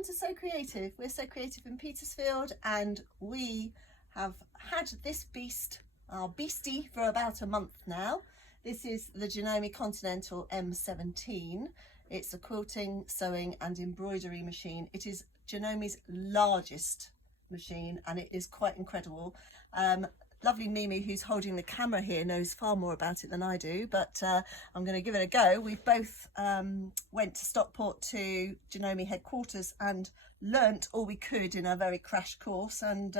welcome to So Creative. We're So Creative in Petersfield, and we have had this beast, our beastie, for about a month now. This is the JANOME Continental M17. It's a quilting, sewing and embroidery machine. It is JANOME's largest machine and it is quite incredible. Lovely Mimi, who's holding the camera here, knows far more about it than I do, but I'm going to give it a go. We both went to Stockport to JANOME headquarters and learnt all we could in a very crash course, and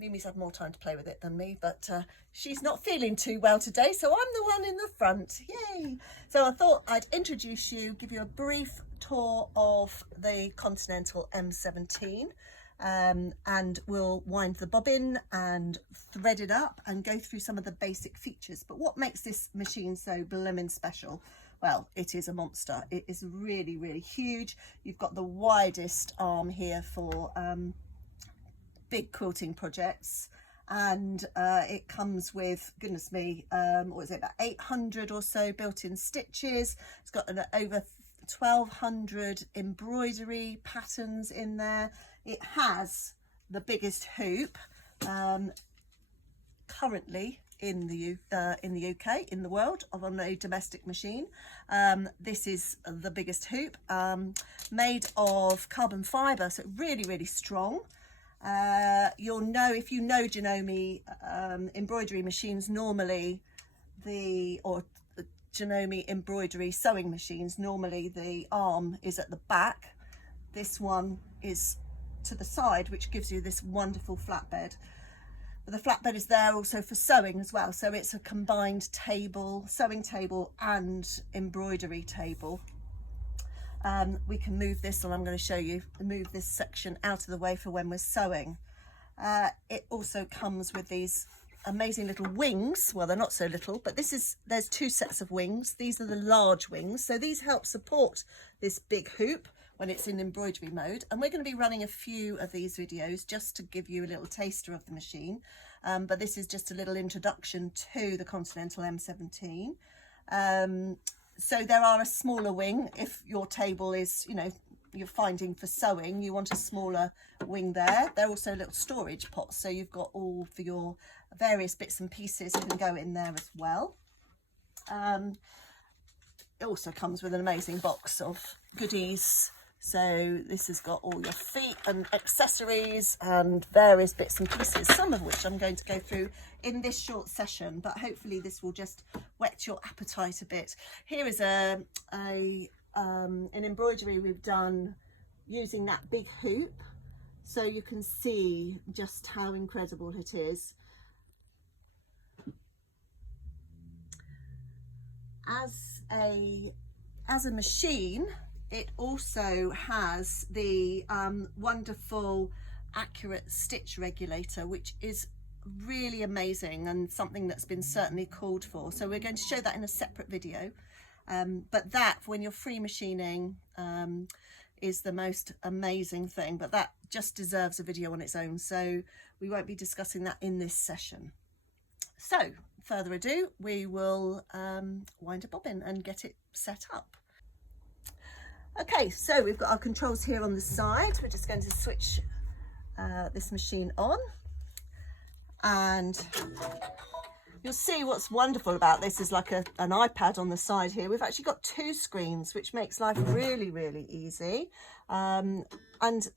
Mimi's had more time to play with it than me, but she's not feeling too well today, so I'm the one in the front. Yay! So I thought I'd introduce you, give you a brief tour of the Continental M17. And we'll wind the bobbin and thread it up and go through some of the basic features. But what makes this machine so blooming special? Well, it is a monster. It is really, really huge. You've got the widest arm here for big quilting projects, and it comes with, goodness me, what is it, about 800 or so built-in stitches. It's got over 1200 embroidery patterns in there. It has the biggest hoop currently in the UK, in the world, on a domestic machine. This is the biggest hoop, made of carbon fibre, so really, really strong. You'll know, if you know JANOME embroidery machines, normally JANOME embroidery sewing machines, normally the arm is at the back. This one is to the side, which gives you this wonderful flatbed. But the flatbed is there also for sewing as well, so it's a combined table, sewing table and embroidery table. We can move this, and I'm going to show you, move this section out of the way for when we're sewing. It also comes with these amazing little wings. Well, they're not so little, but there's two sets of wings. These are the large wings, so these help support this big hoop when it's in embroidery mode, and we're going to be running a few of these videos just to give you a little taster of the machine, but this is just a little introduction to the Continental M17. So there are a smaller wing if your table is, you know, you're finding for sewing, you want a smaller wing there. They're also little storage pots, so you've got all for your various bits and pieces can go in there as well. It also comes with an amazing box of goodies. So this has got all your feet and accessories and various bits and pieces, some of which I'm going to go through in this short session, but hopefully this will just whet your appetite a bit. Here is an embroidery we've done using that big hoop, so you can see just how incredible it is. As a machine, it also has the wonderful accurate stitch regulator, which is really amazing and something that's been certainly called for. So we're going to show that in a separate video. But that, when you're free machining, is the most amazing thing. But that just deserves a video on its own. So we won't be discussing that in this session. So further ado, we will wind a bobbin and get it set up. Okay, so we've got our controls here on the side. We're just going to switch this machine on, and you'll see what's wonderful about this is like an iPad on the side here. We've actually got two screens, which makes life really, really easy. And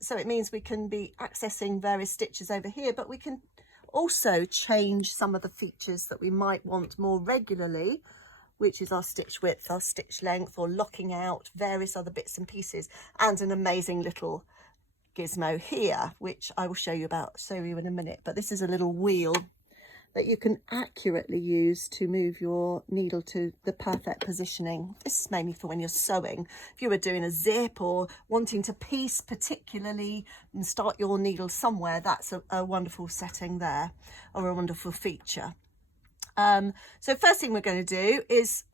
so it means we can be accessing various stitches over here, but we can also change some of the features that we might want more regularly, which is our stitch width, our stitch length, or locking out various other bits and pieces, and an amazing little gizmo here, which I will show you in a minute. But this is a little wheel that you can accurately use to move your needle to the perfect positioning. This is mainly for when you're sewing. If you were doing a zip or wanting to piece particularly and start your needle somewhere, that's a wonderful setting there, or a wonderful feature. So first thing we're going to do is,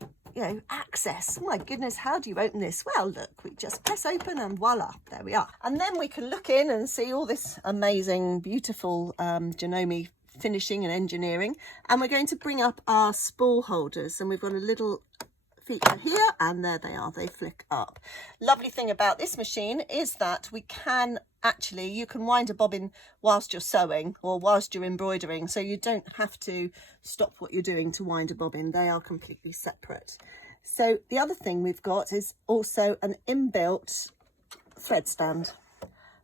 access. My goodness, how do you open this? Well, look, we just press open and voila, there we are. And then we can look in and see all this amazing, beautiful JANOME finishing and engineering. And we're going to bring up our spool holders, and we've got a little feature here, and there they are, they flick up. Lovely thing about this machine is that we can actually, you can wind a bobbin whilst you're sewing or whilst you're embroidering, so you don't have to stop what you're doing to wind a bobbin. They are completely separate. So the other thing we've got is also an inbuilt thread stand.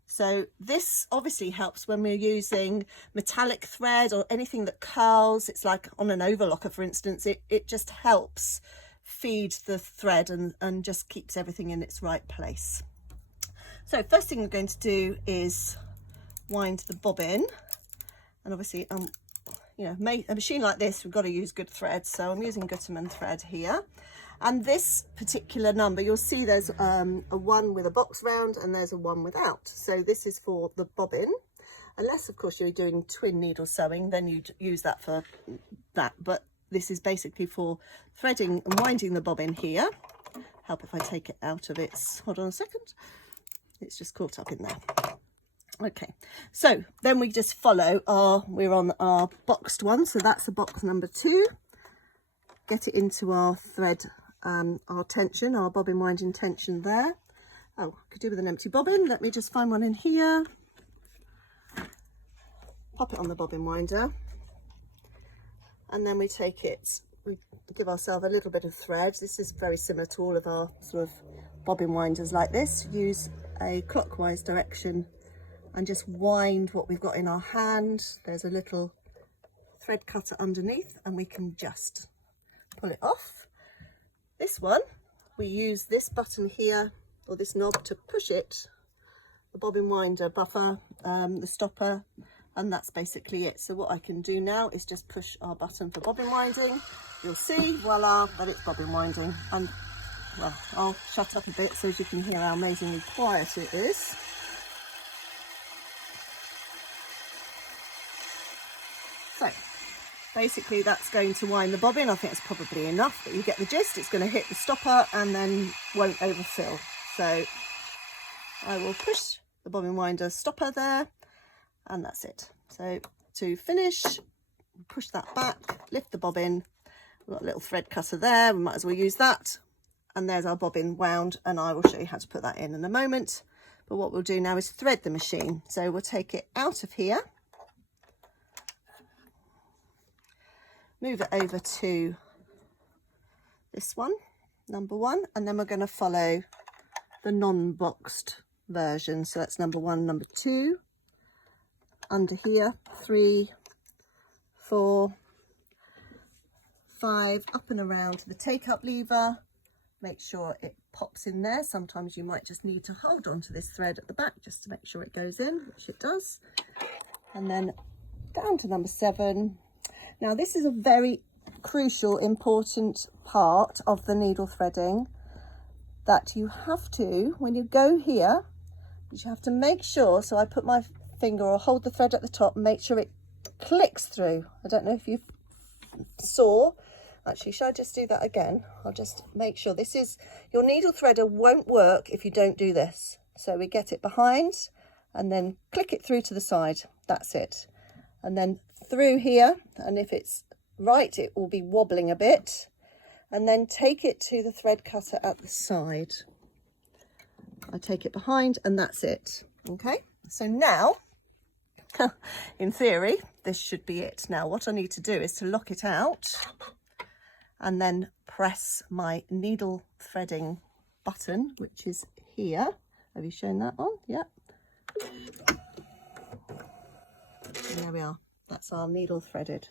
So this obviously helps when we're using metallic thread or anything that curls. It's like on an overlocker, for instance, it just helps feed the thread and just keeps everything in its right place. So first thing we're going to do is wind the bobbin, and obviously you know, a machine like this, we've got to use good thread, so I'm using JANOME thread here. And this particular number, you'll see there's a one with a box round and there's a one without. So this is for the bobbin, unless of course you're doing twin needle sewing, then you use that for that. But this is basically for threading and winding the bobbin here. Help if I take it out of its, hold on a second. It's just caught up in there. Okay, so then we just follow we're on our boxed one. So that's the box number 2. Get it into our thread, our tension, our bobbin winding tension there. Oh, I could do with an empty bobbin. Let me just find one in here. Pop it on the bobbin winder. And then we take it, we give ourselves a little bit of thread. This is very similar to all of our sort of bobbin winders like this. Use a clockwise direction and just wind what we've got in our hand. There's a little thread cutter underneath and we can just pull it off. This one, we use this button here, or this knob, to push it, the bobbin winder buffer, the stopper, and that's basically it. So what I can do now is just push our button for bobbin winding. You'll see, voila, that it's bobbin winding. And well, I'll shut up a bit so as you can hear how amazingly quiet it is. So basically that's going to wind the bobbin. I think it's probably enough, but you get the gist. It's going to hit the stopper and then won't overfill. So I will push the bobbin winder stopper there, and that's it. So to finish, push that back, lift the bobbin. We've got a little thread cutter there, we might as well use that. And there's our bobbin wound, and I will show you how to put that in a moment. But what we'll do now is thread the machine. So we'll take it out of here, move it over to this one, number 1, and then we're going to follow the non-boxed version. So that's number 1, number 2, under here, 3, 4, 5, up and around to the take-up lever. Make sure it pops in there. Sometimes you might just need to hold on to this thread at the back just to make sure it goes in, which it does. And then down to number 7. Now this is a very crucial, important part of the needle threading, that you have to, when you go here, you have to make sure, so I put my finger or hold the thread at the top and make sure it clicks through. I don't know if you saw, actually, should I just do that again? I'll just make sure this is, your needle threader won't work if you don't do this. So we get it behind and then click it through to the side, that's it. And then through here, and if it's right it will be wobbling a bit, and then take it to the thread cutter at the side. I take it behind and that's it. Okay, so now in theory this should be it. Now what I need to do is to lock it out and then press my needle threading button, which is here. Have you shown that on? Yep. And there we are, that's our needle threaded.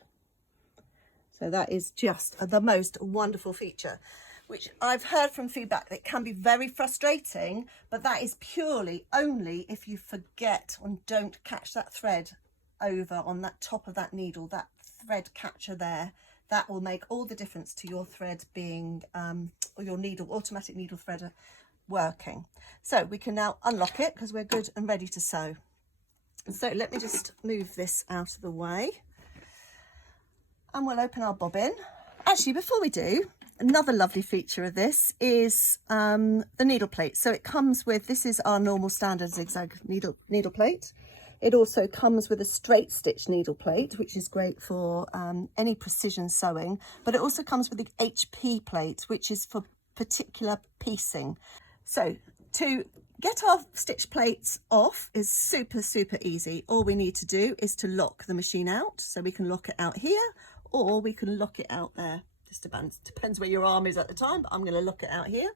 So that is just the most wonderful feature, which I've heard from feedback that can be very frustrating, but that is purely only if you forget and don't catch that thread over on that top of that needle, that thread catcher there. That will make all the difference to your thread being, or your needle, automatic needle threader working. So we can now unlock it because we're good and ready to sew. So let me just move this out of the way and we'll open our bobbin. Actually, before we do, another lovely feature of this is the needle plate. So it comes with, this is our normal standard zigzag needle plate, It also comes with a straight stitch needle plate, which is great for any precision sewing, but it also comes with the HP plate, which is for particular piecing. So to get our stitch plates off is super easy. All we need to do is to lock the machine out. So we can lock it out here, or we can lock it out there. Just depends where your arm is at the time, but I'm going to lock it out here.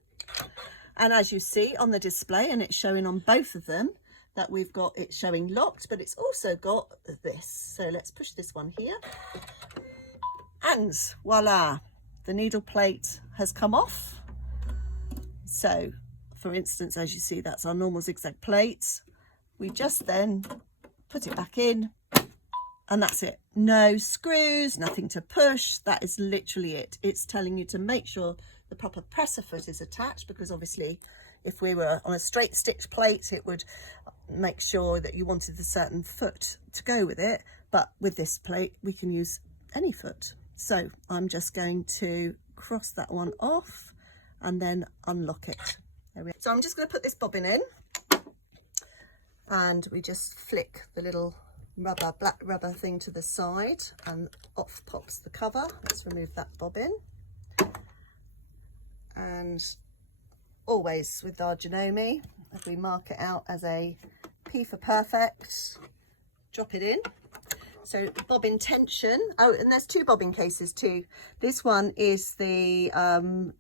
And as you see on the display, and it's showing on both of them, that we've got it showing locked, but it's also got this. So let's push this one here. And voila, the needle plate has come off. So for instance, as you see, that's our normal zigzag plate. We just then put it back in, and that's it. No screws, nothing to push. That is literally it. It's telling you to make sure the proper presser foot is attached, because obviously if we were on a straight stitch plate, it would make sure that you wanted a certain foot to go with it. But with this plate, we can use any foot. So I'm just going to cross that one off and then unlock it. There we go. So I'm just going to put this bobbin in, and we just flick the little black rubber thing to the side, and off pops the cover. Let's remove that bobbin. And always with our JANOME, if we mark it out as a P for perfect, drop it in. So bobbin tension. Oh, and there's two bobbin cases too. This one is the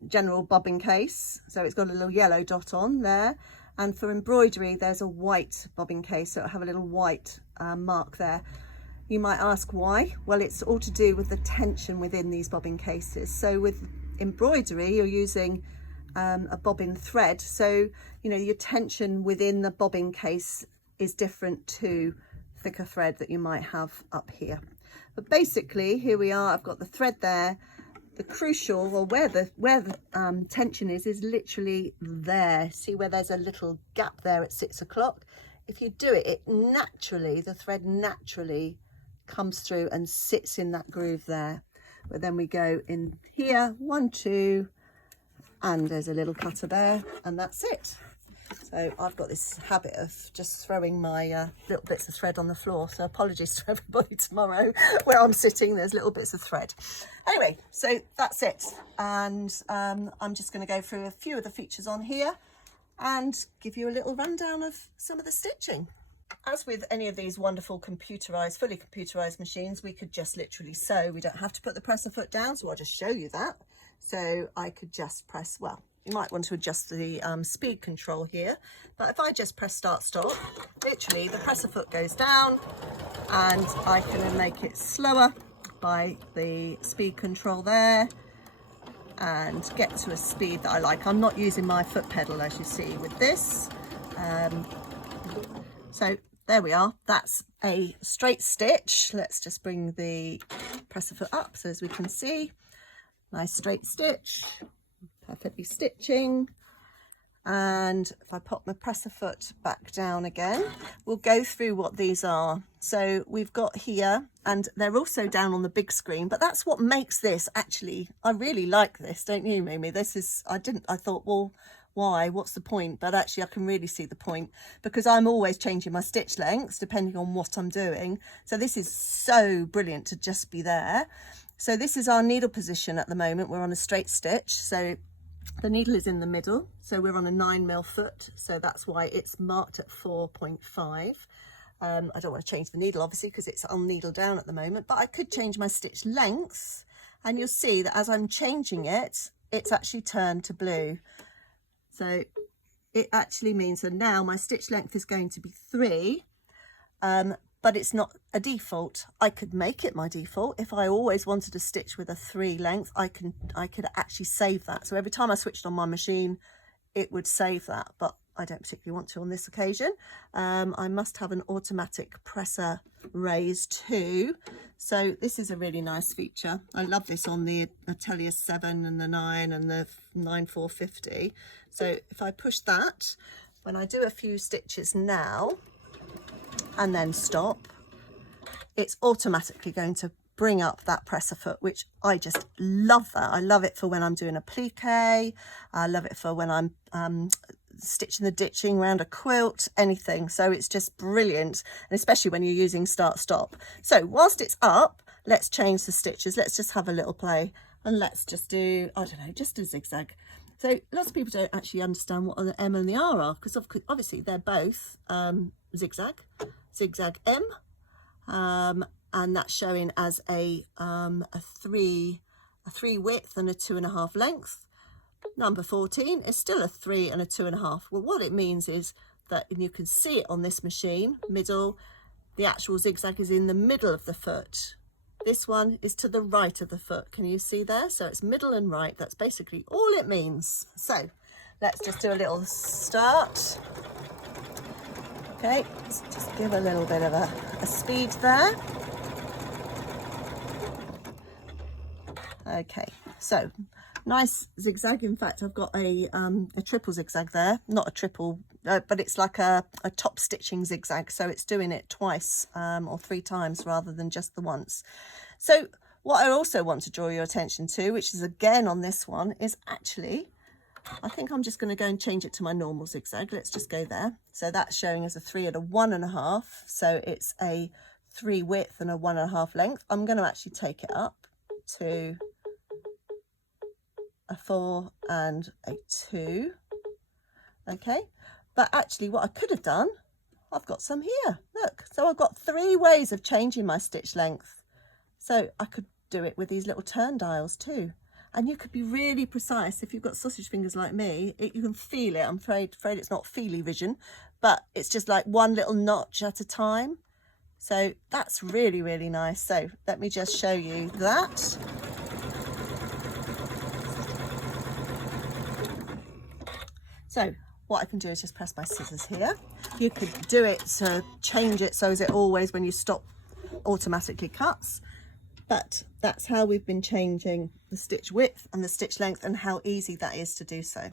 general bobbin case, so it's got a little yellow dot on there. And for embroidery, there's a white bobbin case, so it'll have a little white mark there. You might ask why? Well, it's all to do with the tension within these bobbin cases. So with embroidery, you're using a bobbin thread, so you know your tension within the bobbin case is different to thicker thread that you might have up here. But basically, here we are. I've got the thread there. The crucial, or where the tension is literally there. See where there's a little gap there at 6 o'clock? If you do it, the thread naturally comes through and sits in that groove there. But then we go in here, 1, 2, and there's a little cutter there, and that's it. So I've got this habit of just throwing my little bits of thread on the floor, so apologies to everybody tomorrow where I'm sitting, there's little bits of thread. Anyway, so that's it, and I'm just going to go through a few of the features on here and give you a little rundown of some of the stitching. As with any of these wonderful computerized, fully computerized machines, we could just literally sew. We don't have to put the presser foot down, so I'll just show you that. So I could just press, well, you might want to adjust the speed control here, but if I just press start stop, literally the presser foot goes down, and I can make it slower by the speed control there and get to a speed that I like. I'm not using my foot pedal, as you see with this. So there we are, that's a straight stitch. Let's just bring the presser foot up so as we can see. Nice straight stitch, perfectly stitching. And if I pop my presser foot back down again, we'll go through what these are. So we've got here, and they're also down on the big screen, but that's what makes this actually, I really like this, don't you, Mimi? This is, I thought, well, why, what's the point? But actually I can really see the point, because I'm always changing my stitch lengths depending on what I'm doing. So this is so brilliant to just be there. So this is our needle position at the moment. We're on a straight stitch, so the needle is in the middle, so we're on a 9mm foot, so that's why it's marked at 4.5. I don't want to change the needle obviously because it's on needle down at the moment, but I could change my stitch lengths, and you'll see that as I'm changing it, it's actually turned to blue. So it actually means that now my stitch length is going to be 3, but it's not a default. I could make it my default. If I always wanted to stitch with a 3 length, I could actually save that. So every time I switched on my machine, it would save that, but I don't particularly want to on this occasion. I must have an automatic presser raise too. So this is a really nice feature. I love this on the Atelier 7 and the 9 and the 9450. So if I push that, when I do a few stitches now, and then stop, it's automatically going to bring up that presser foot, which I just love that. I love it for when I'm doing a plique. I love it for when I'm stitching the ditching around a quilt, anything. So it's just brilliant, and especially when you're using start stop. So whilst it's up, let's change the stitches. Let's just have a little play, and let's just do, I don't know, just a zigzag. So lots of people don't actually understand what the M and the R are, because obviously they're both zigzag M, and that's showing as a 3 width and a 2.5 length. Number 14 is still a 3 and a 2.5. Well, what it means is that, and you can see it on this machine, middle, the actual zigzag is in the middle of the foot. This one is to the right of the foot. Can you see there? So it's middle and right. That's basically all it means. So let's just do a little start. Okay, let's just give a little bit of a speed there. Okay, so nice zigzag. In fact, I've got a triple zigzag there, not a triple, but it's like a top stitching zigzag, so it's doing it twice or 3 times rather than just the once. So what I also want to draw your attention to, which is again on this one, is actually, I think I'm just going to go and change it to my normal zigzag. Let's just go there. So that's showing as a 3 and a 1.5, so it's a 3 width and a 1.5 length. I'm going to actually take it up to a 4 and a 2. Okay, but actually what I could have done, I've got some here, look. So I've got 3 ways of changing my stitch length. So I could do it with these little turn dials too, and you could be really precise. If you've got sausage fingers like me, you can feel it. I'm afraid it's not feely vision, but it's just like one little notch at a time. So that's really, really nice. So let me just show you that. So what I can do is just press my scissors here. You could do it to change it so as it always, when you stop, automatically cuts. But that's how we've been changing the stitch width and the stitch length, and how easy that is to do so.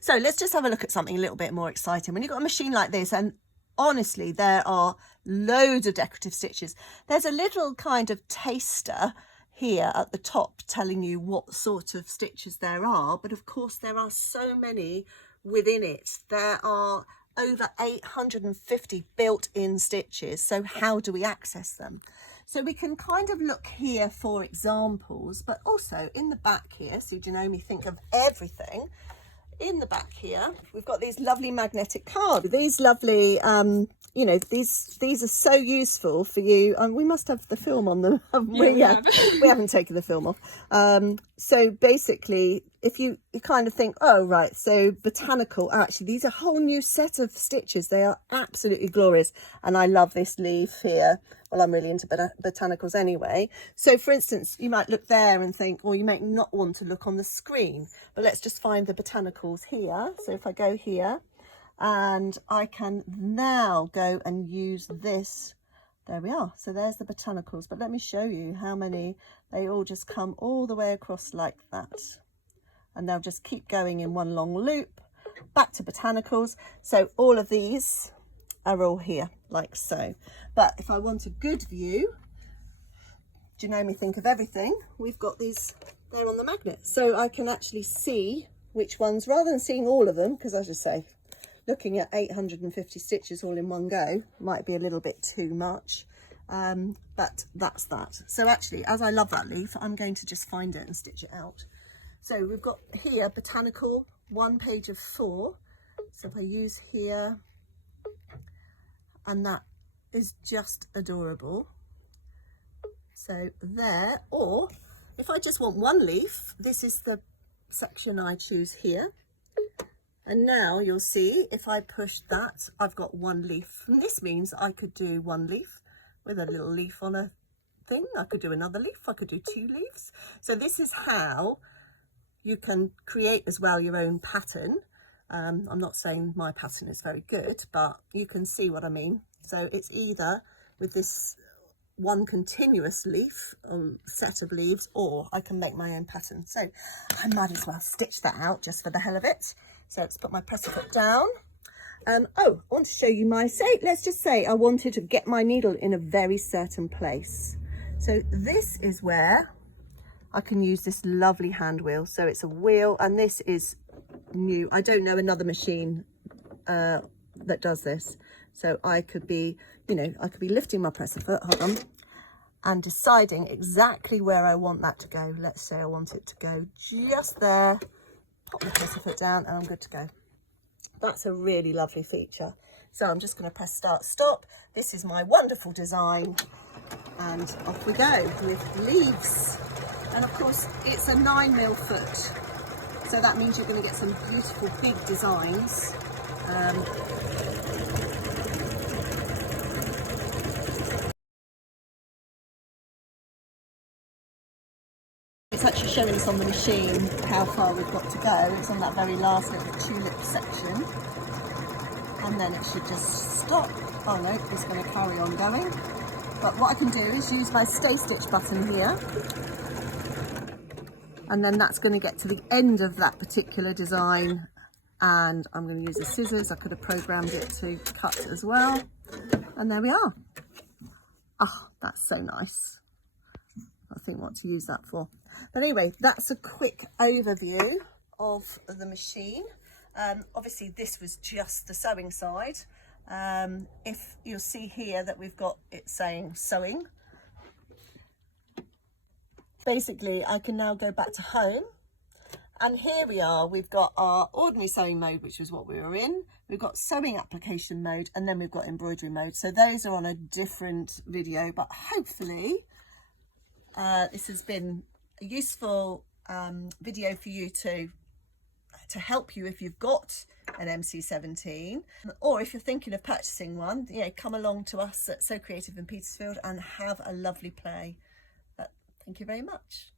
So let's just have a look at something a little bit more exciting. When you've got a machine like this, and honestly, there are loads of decorative stitches. There's a little kind of taster here at the top telling you what sort of stitches there are, but of course there are so many within it. There are over 850 built-in stitches. So how do we access them? So we can kind of look here for examples, but also in the back here, so Janome think of everything. In the back here, we've got these lovely magnetic cards. These lovely, you know, these are so useful for you. We must have the film on them. Yeah, we haven't taken the film off. So basically, if you kind of think, oh, right, so botanical, actually, these are a whole new set of stitches. They are absolutely glorious. And I love this leaf here. Well, I'm really into botanicals anyway. So for instance, you might look there and think, well, you may not want to look on the screen, but let's just find the botanicals here. So if I go here, and I can now go and use this. There we are. So there's the botanicals, but let me show you how many. They all just come all the way across like that. And they'll just keep going in one long loop, back to botanicals. So all of these are all here, like so. But if I want a good view, Janome think of everything, we've got these there on the magnet. So I can actually see which ones, rather than seeing all of them, because as I say, looking at 850 stitches all in one go might be a little bit too much. But that's that. So actually, as I love that leaf, I'm going to just find it and stitch it out. So we've got here botanical, 1 page of 4. So if I use here, and that is just adorable. So there, or if I just want one leaf, this is the section I choose here. And now you'll see if I push that, I've got 1 leaf. And this means I could do 1 leaf with a little leaf on a thing. I could do another leaf, I could do 2 leaves. So this is how you can create as well your own pattern. I'm not saying my pattern is very good, but you can see what I mean. So it's either with this 1 continuous leaf or set of leaves, or I can make my own pattern. So I might as well stitch that out just for the hell of it. So let's put my presser foot down. Oh, I want to show you let's just say I wanted to get my needle in a very certain place. So this is where I can use this lovely hand wheel. So it's a wheel, and this is new. I don't know another machine that does this. So I could be, you know, I could be lifting my presser foot, hold on, and deciding exactly where I want that to go. Let's say I want it to go just there, pop the presser foot down, and I'm good to go. That's a really lovely feature. So I'm just going to press start, stop. This is my wonderful design, and off we go with leaves. And of course it's a 9mm foot, so that means you're going to get some beautiful big designs. It's actually showing us on the machine how far we've got to go. It's on that very last little tulip section, and then it should just stop. Oh no, it's going to carry on going. But what I can do is use my stay stitch button here, and then that's going to get to the end of that particular design, and I'm going to use the scissors. I could have programmed it to cut as well, and there we are. Ah, that's so nice. I think what to use that for. But anyway, that's a quick overview of the machine. Obviously this was just the sewing side. If you'll see here that we've got it saying sewing. Basically I can now go back to home, and here we are. We've got our ordinary sewing mode, which is what we were in. We've got sewing application mode, and then we've got embroidery mode. So those are on a different video, but hopefully this has been a useful video for you to help you if you've got an MC17, or if you're thinking of purchasing one, you know, come along to us at So Creative in Petersfield and have a lovely play. Thank you very much.